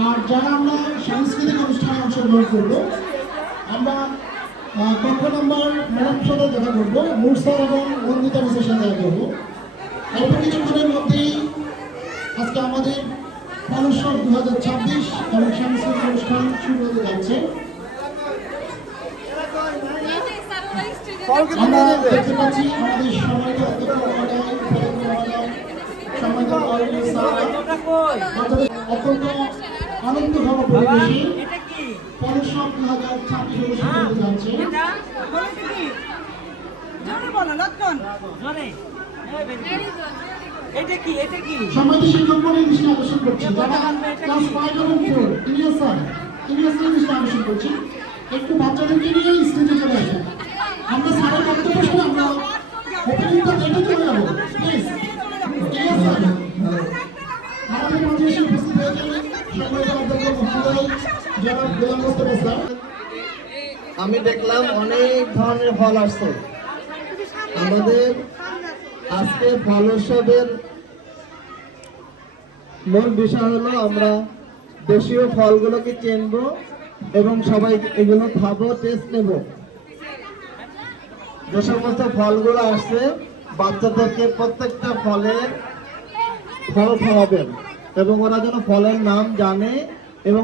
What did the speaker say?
আর যারা আমরা সাংস্কৃতিক অনুষ্ঠানে অংশগ্রহণ করবো, আমরা কক্ষ নাম্বার ম্যাডামের সাথে দেখা করবো, নূর স্যার এবং বন্দিতা মিসের সাথে দেখা করবো। অল্প কিছুক্ষণের মধ্যেই আজকে আমাদের ফলোৎসব 2026 এবং সাংস্কৃতিক অনুষ্ঠান শুরু হতে যাচ্ছে। আমরা দেখতে পাচ্ছি আমাদের সম্মানিত অধ্যক্ষ মহোদয়, সম্মানিত অত্যন্ত আনন্দঘন পরিবেশে ফলোৎসব 2026 অনুষ্ঠান হতে যাচ্ছে। সম্মানিত শিক্ষকগণের দৃষ্টি আকর্ষণ করছি, যারা ক্লাস 5 এবং 4 ইলিয়াস স্যার দৃষ্টি আকর্ষণ করছি, একটু বাচ্চাদেরকে নিয়ে স্টেজে চলে আসেন। আমরা স্যারের বক্তব্য শুনে আমরা ওপেনিংটা দেখে চলে যাবো। প্লিজ ইলিয়াস স্যার আমাদের মাঝে এসে উপস্থিত হয়েছেন সম্মানিত অধ্যক্ষ মহোদয় জনাব গোলাম মোস্তফা স্যার। আমি দেখলাম অনেক ধরনের ফল আসছে। আমাদের আজকে ফল উৎসবের মূল বিষয় হলো আমরা দেশীয় ফলগুলোকে চিনবো এবং সবাই এগুলো খাবো, টেস্ট নেব। যে সমস্ত ফলগুলো আসছে বাচ্চাদেরকে প্রত্যেকটা ফল খাওয়াবেন এবং ওরা যেন ফলের নাম জানে এবং